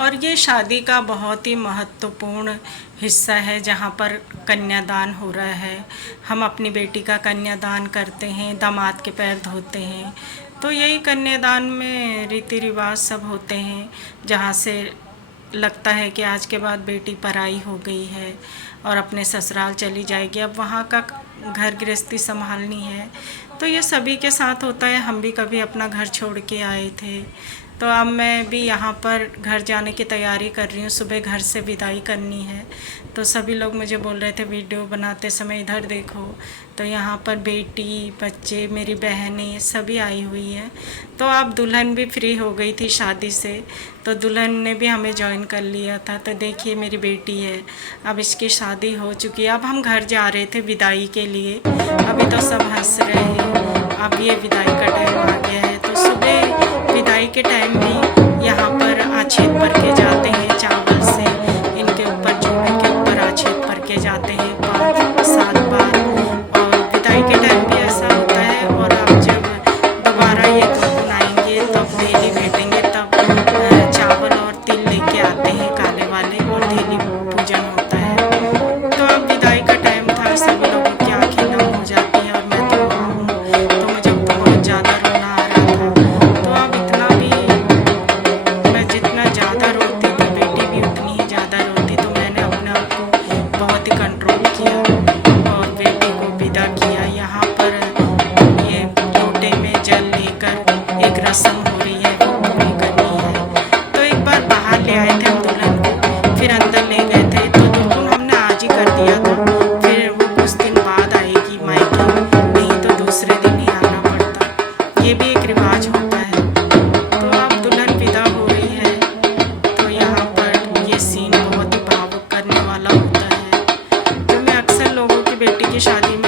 और ये शादी का बहुत ही महत्वपूर्ण हिस्सा है जहाँ पर कन्यादान हो रहा है। हम अपनी बेटी का कन्यादान करते हैं, दामाद के पैर धोते हैं। तो यही कन्यादान में रीति रिवाज सब होते हैं, जहाँ से लगता है कि आज के बाद बेटी पराई हो गई है और अपने ससुराल चली जाएगी, अब वहाँ का घर गृहस्थी संभालनी है। तो ये सभी के साथ होता है। हम भी कभी अपना घर छोड़ के आए थे, तो अब मैं भी यहाँ पर घर जाने की तैयारी कर रही हूँ। सुबह घर से विदाई करनी है, तो सभी लोग मुझे बोल रहे थे वीडियो बनाते समय इधर देखो। तो यहाँ पर बेटी, बच्चे, मेरी बहनें सभी आई हुई हैं। तो अब दुल्हन भी फ्री हो गई थी शादी से, तो दुल्हन ने भी हमें ज्वाइन कर लिया था। तो देखिए मेरी बेटी है, अब इसकी शादी हो चुकी है। अब हम घर जा रहे थे विदाई के लिए। अभी तो सब हंस रहे हैं, अब ये विदाई का टाइम आ गया है। तो सुबह विदाई के टाइम भी यहाँ पर आछेद भर के जाते हैं चावल से। इनके ऊपर जोड़े के ऊपर आछेद भर के जाते हैं 5-7 बार। और विदाई के टाइम भी ऐसा होता है। और अब जब दोबारा ये दुल्हन आएंगे तब डेली भेटेंगे, तब चावल और तिल लेके आते हैं काले वाले, और डेली पूजन होता है। तो अब विदाई का टाइम था, सभी लोगों की आँखें नम हो जाती हैं, और मैं तो माँ हूँ, तो मुझे बहुत ज़्यादा रोना आ रहा था। तो अब इतना भी, मैं जितना ज़्यादा रोती थी बेटी भी उतनी ही ज़्यादा रोती। तो मैंने अपने आप को बहुत ही कंट्रोल किया और बेटी को विदा किया। यहाँ पर ये लोटे में जल लेकर एक रस्म हो रही है, वो पूरी करनी है। तो एक बार बाहर ले आए थे हम दुल्हन को, फिर अंदर ले गए थे। तो दुल्हन हमने आज ही कर दिया था, फिर वो कुछ दिन बाद आएगी मायके, नहीं तो दूसरे दिन ही आना पड़ता। ये भी एक रिवाज होता है। तो अब दुल्हन विदा हो रही है, तो यहाँ पर ये सीन बहुत ही भावुक करने वाला होता है। तो मैं अक्सर लोगों की बेटी की शादी में